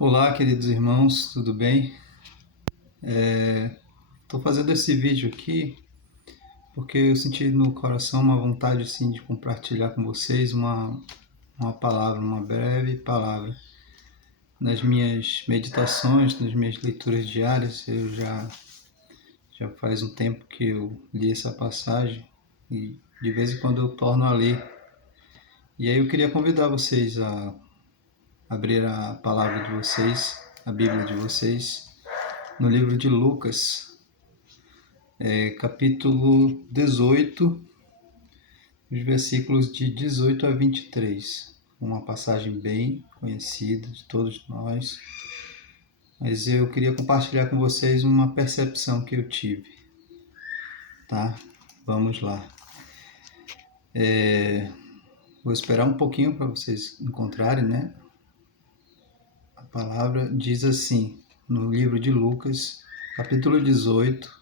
Olá, queridos irmãos, tudo bem? Estou fazendo esse vídeo aqui porque eu senti no coração uma vontade assim, de compartilhar com vocês uma palavra, uma breve palavra. Nas minhas meditações, nas minhas leituras diárias, eu já faz um tempo que eu li essa passagem e de vez em quando eu torno a ler. E aí eu queria convidar vocês a abrir a palavra de vocês, a Bíblia de vocês, no livro de Lucas, capítulo 18, os versículos de 18 a 23. Uma passagem bem conhecida de todos nós, mas eu queria compartilhar com vocês uma percepção que eu tive, tá? Vamos lá. Vou esperar um pouquinho para vocês encontrarem, né? A palavra diz assim, no livro de Lucas, capítulo 18,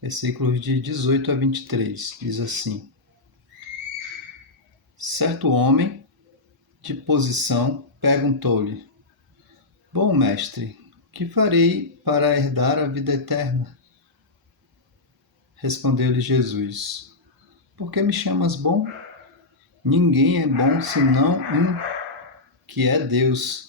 versículos de 18 a 23, diz assim: Certo homem de posição perguntou-lhe: Bom mestre, que farei para herdar a vida eterna? Respondeu-lhe Jesus: Por que me chamas bom? Ninguém é bom senão um, que é Deus.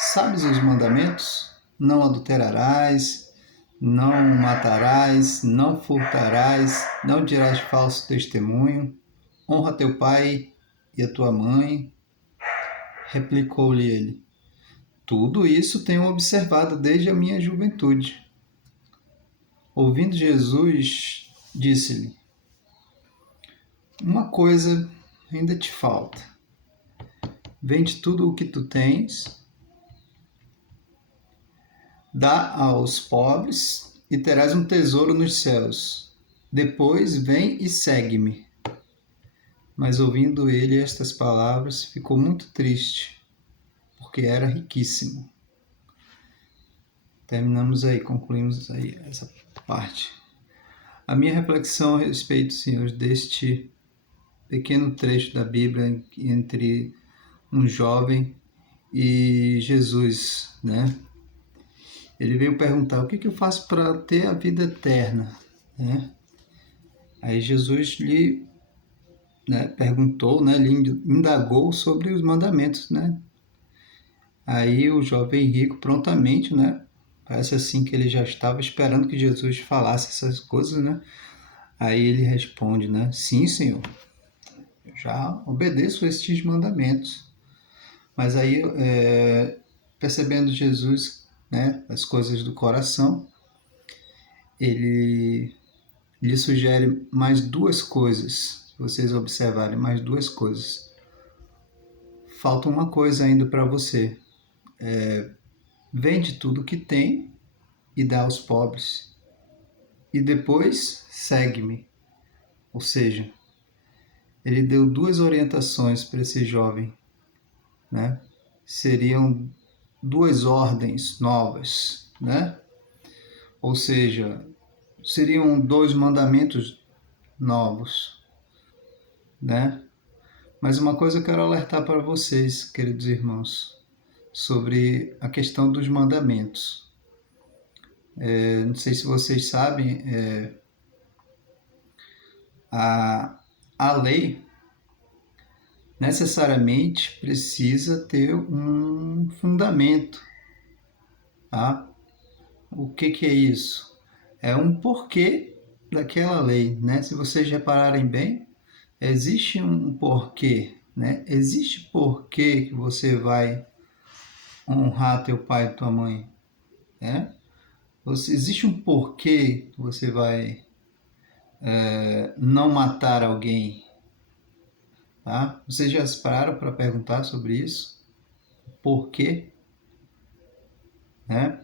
Sabes os mandamentos? Não adulterarás, não matarás, não furtarás, não dirás falso testemunho, honra teu pai e a tua mãe. Replicou-lhe ele: Tudo isso tenho observado desde a minha juventude. Ouvindo Jesus, disse-lhe: Uma coisa ainda te falta. Vende tudo o que tu tens, dá aos pobres e terás um tesouro nos céus. Depois vem e segue-me. Mas ouvindo ele estas palavras, ficou muito triste, porque era riquíssimo. Terminamos aí, concluímos aí essa parte. A minha reflexão a respeito, senhores, deste pequeno trecho da Bíblia entre um jovem e Jesus, né? Ele veio perguntar: o que eu faço para ter a vida eterna, né? Aí Jesus lhe perguntou, né? Lhe indagou sobre os mandamentos, né? Aí o jovem rico prontamente, né? Parece assim que ele já estava esperando que Jesus falasse essas coisas, né? Aí ele responde, né? Sim, Senhor, eu já obedeço a estes mandamentos. Mas aí, percebendo Jesus, né, as coisas do coração, ele lhe sugere mais duas coisas. Se vocês observarem, mais duas coisas. Falta uma coisa ainda para você. Vende tudo que tem e dá aos pobres. E depois segue-me. Ou seja, ele deu duas orientações para esse jovem, né? Seriam duas ordens novas, né? Ou seja, seriam dois mandamentos novos, né? Mas uma coisa eu quero alertar para vocês, queridos irmãos, sobre a questão dos mandamentos. Não sei se vocês sabem, a lei necessariamente precisa ter um fundamento, tá? O que é isso? É um porquê daquela lei, né? Se vocês repararem bem, existe um porquê, né? Existe porquê que você vai honrar teu pai e tua mãe, né? Existe um porquê que você vai não matar alguém, tá? Vocês já pararam para perguntar sobre isso? Por quê? Né?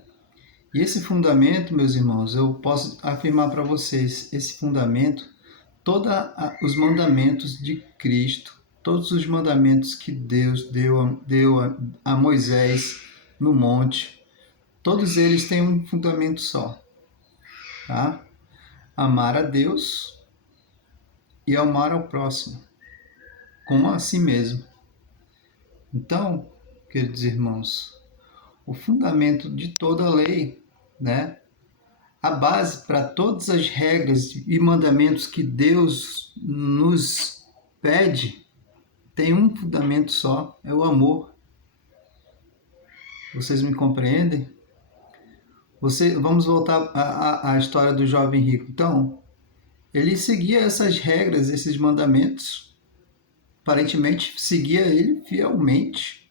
E esse fundamento, meus irmãos, eu posso afirmar para vocês, esse fundamento, todos os mandamentos de Cristo, todos os mandamentos que Deus deu a Moisés no monte, todos eles têm um fundamento só, tá? Amar a Deus e amar ao próximo, como a si mesmo. Então, queridos irmãos, o fundamento de toda a lei, né? A base para todas as regras e mandamentos que Deus nos pede tem um fundamento só, é o amor. Vocês me compreendem? Vamos voltar à história do jovem rico. Então, ele seguia essas regras, esses mandamentos, aparentemente seguia ele fielmente,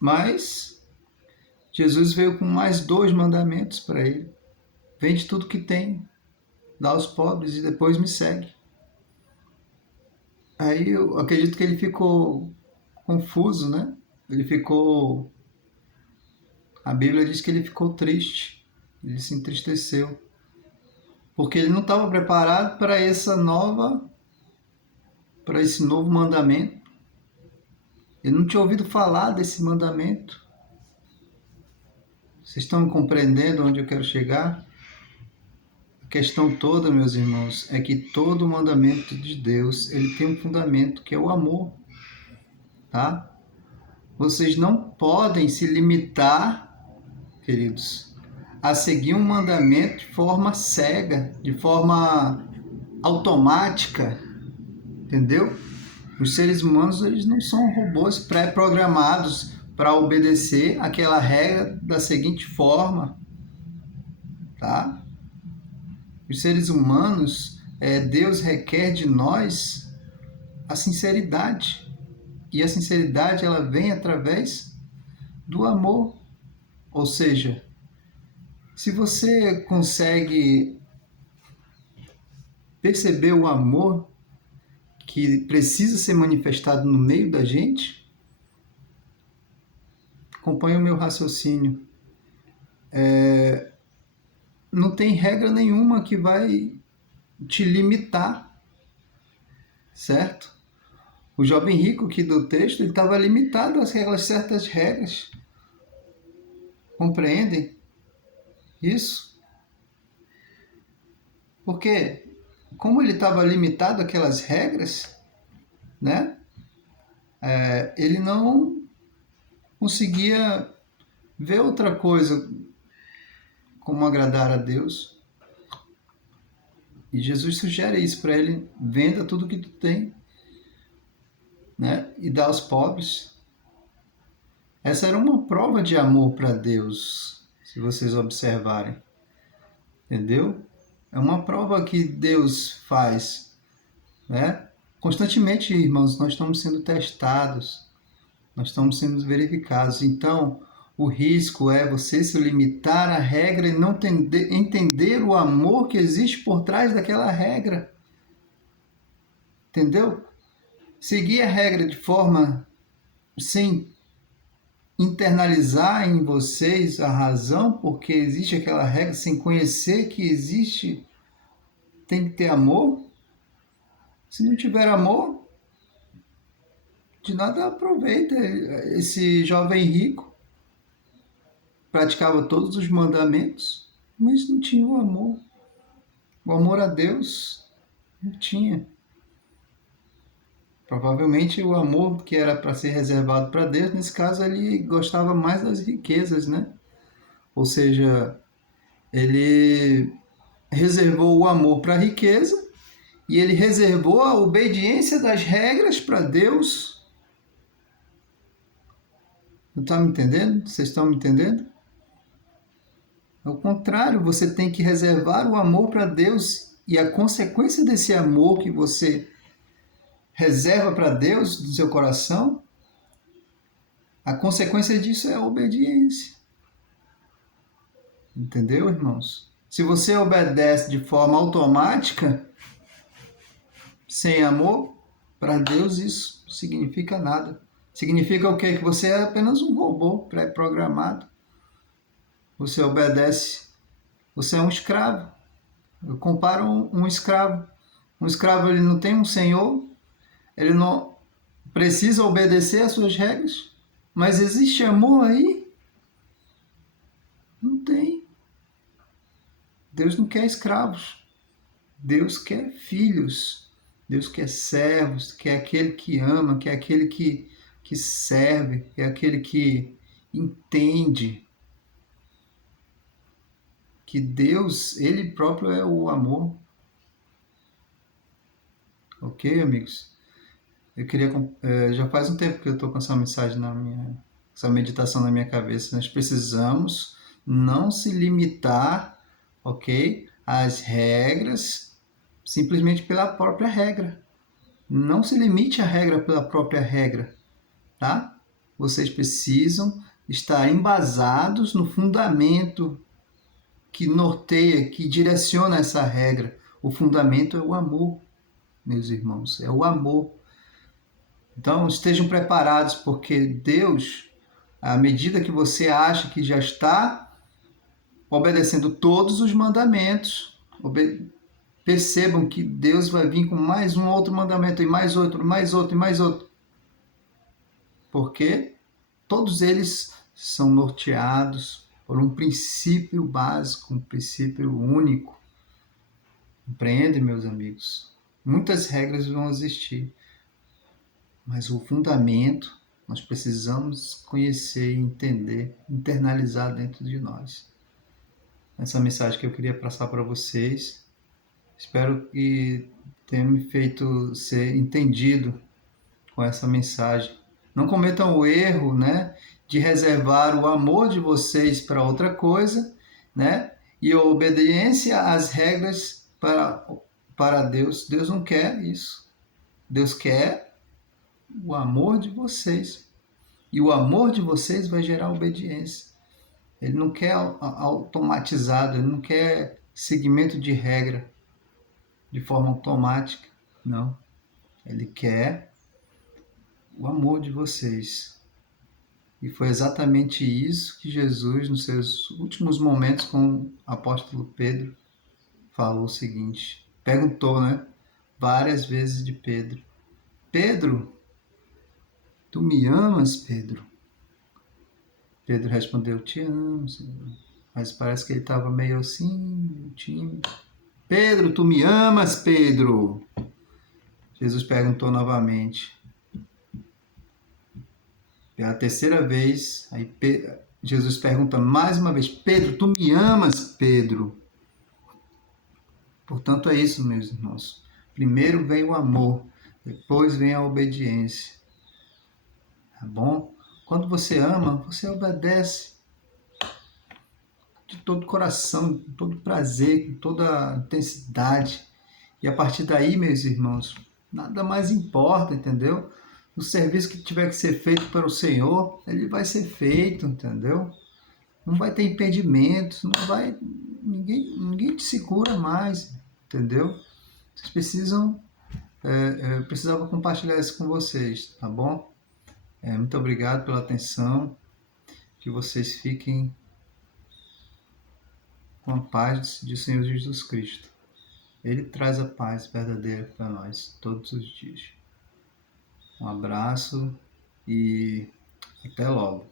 mas Jesus veio com mais 2 mandamentos para ele. Vende tudo que tem, dá aos pobres e depois me segue. Aí eu acredito que ele ficou confuso, né? A Bíblia diz que ele ficou triste, ele se entristeceu, porque ele não estava preparado para esse novo mandamento. Ele não tinha ouvido falar desse mandamento. Vocês estão compreendendo onde eu quero chegar? A questão toda, meus irmãos, é que todo mandamento de Deus, ele tem um fundamento que é o amor, tá? Vocês não podem se limitar, queridos, a seguir um mandamento de forma cega, de forma automática, entendeu? Os seres humanos, eles não são robôs pré-programados para obedecer aquela regra da seguinte forma, tá? Os seres humanos, Deus requer de nós a sinceridade. E a sinceridade, ela vem através do amor. Ou seja, se você consegue perceber o amor que precisa ser manifestado no meio da gente, acompanhe o meu raciocínio. Não tem regra nenhuma que vai te limitar, certo? O jovem rico aqui do texto, ele estava limitado a certas regras. Compreendem isso? Porque, como ele estava limitado àquelas regras, né? Ele não conseguia ver outra coisa como agradar a Deus. E Jesus sugere isso para ele: venda tudo que tu tem, né? E dá aos pobres. Essa era uma prova de amor para Deus, se vocês observarem. Entendeu? É uma prova que Deus faz, né? Constantemente, irmãos, nós estamos sendo testados, nós estamos sendo verificados. Então, o risco é você se limitar à regra e não entender o amor que existe por trás daquela regra. Entendeu? Seguir a regra de forma sem internalizar em vocês a razão porque existe aquela regra, sem conhecer que existe, tem que ter amor. Se não tiver amor, de nada aproveita. Esse jovem rico praticava todos os mandamentos, mas não tinha o amor. O amor a Deus não tinha. Provavelmente o amor que era para ser reservado para Deus, nesse caso ele gostava mais das riquezas, né? Ou seja, ele reservou o amor para a riqueza e ele reservou a obediência das regras para Deus. Não está me entendendo? Vocês estão me entendendo? Ao contrário, você tem que reservar o amor para Deus e a consequência desse amor que você reserva para Deus do seu coração, a consequência disso é a obediência. Entendeu, irmãos? Se você obedece de forma automática, sem amor, para Deus isso não significa nada. Significa o quê? Que você é apenas um robô pré-programado. Você obedece. Você é um escravo. Eu comparo um escravo. Um escravo, ele não tem um senhor, ele não precisa obedecer às suas regras, mas existe amor aí? Não tem. Deus não quer escravos. Deus quer filhos. Deus quer servos, quer aquele que ama, quer aquele que que serve, é aquele que entende que Deus, Ele próprio é o amor. Ok, amigos? Eu queria, já faz um tempo que eu estou com essa mensagem essa meditação na minha cabeça. Nós precisamos não se limitar, ok, às regras, simplesmente pela própria regra. Não se limite à regra pela própria regra, tá? Vocês precisam estar embasados no fundamento que norteia, que direciona essa regra. O fundamento é o amor, meus irmãos, é o amor. Então estejam preparados, porque Deus, à medida que você acha que já está obedecendo todos os mandamentos, percebam que Deus vai vir com mais um outro mandamento, e mais outro, mais outro, e mais outro. Porque todos eles são norteados por um princípio básico, um princípio único. Compreende, meus amigos? Muitas regras vão existir, mas o fundamento nós precisamos conhecer, entender, internalizar dentro de nós. Essa mensagem que eu queria passar para vocês. Espero que tenha me feito ser entendido com essa mensagem. Não cometam o erro, né, de reservar o amor de vocês para outra coisa, né, e a obediência às regras para Deus. Deus não quer isso. Deus quer o amor de vocês. E o amor de vocês vai gerar obediência. Ele não quer automatizado, ele não quer seguimento de regra de forma automática. Não. Ele quer o amor de vocês. E foi exatamente isso que Jesus, nos seus últimos momentos com o apóstolo Pedro, falou o seguinte. Perguntou, né? Várias vezes de Pedro. Pedro, tu me amas, Pedro? Pedro respondeu, te amo, Senhor. Mas parece que ele estava meio assim, meio tímido. Pedro, tu me amas, Pedro? Jesus perguntou novamente. Pela terceira vez, aí Jesus pergunta mais uma vez, Pedro, tu me amas, Pedro? Portanto, é isso, meus irmãos. Primeiro vem o amor, depois vem a obediência. Tá bom? Quando você ama, você obedece de todo coração, com todo prazer, com toda intensidade. E a partir daí, meus irmãos, nada mais importa, entendeu? O serviço que tiver que ser feito para o Senhor, ele vai ser feito, entendeu? Não vai ter impedimentos, não vai, ninguém te segura mais, entendeu? Vocês precisava compartilhar isso com vocês, tá bom? Muito obrigado pela atenção, que vocês fiquem com a paz de Senhor Jesus Cristo. Ele traz a paz verdadeira para nós todos os dias. Um abraço e até logo.